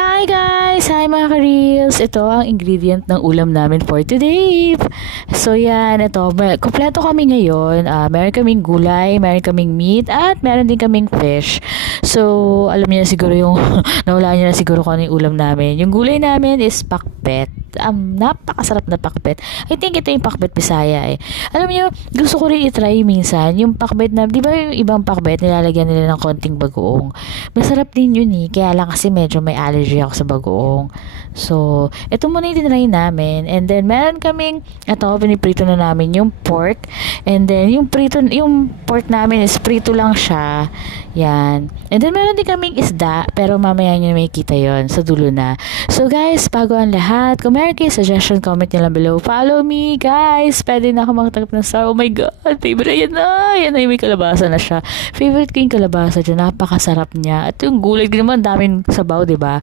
Hi guys! Hi mga ka-reels! Ito ang ingredient ng ulam namin for today. So yan, ito. Kompleto kami ngayon. Meron kaming gulay, meron kaming meat, at meron din kaming fish. So, alam niyo na siguro yung, nawala niyo na siguro kung ano yung ulam namin. Yung gulay namin is pakbet. Napakasarap na pakbet. I think ito yung pakbet Bisaya eh. Alam niyo, gusto ko rin i-try minsan yung pakbet na, di ba yung ibang pakbet nilalagyan nila ng konting bagoong. Masarap din yun eh. Kaya lang kasi medyo may allergy ako sa bagoong. So, ito muna yung tinry namin. And then, meron kaming, ito, piniprito na namin yung pork. And then, yung pork namin is prito lang siya. Yan. And then, meron din kaming isda. Pero mamaya nyo may kita yon sa dulo na. So, guys, bago ang lahat, kung meron kayo suggestion, comment nyo lang below. Follow me, guys. Pwede na ako magtanggap ng star. Oh my God. Favorite. Yan na. Yan na yung may kalabasa na siya. Favorite ko yung kalabasa dyan. Napakasarap niya. At yung gulay din naman, daming sabaw, diba?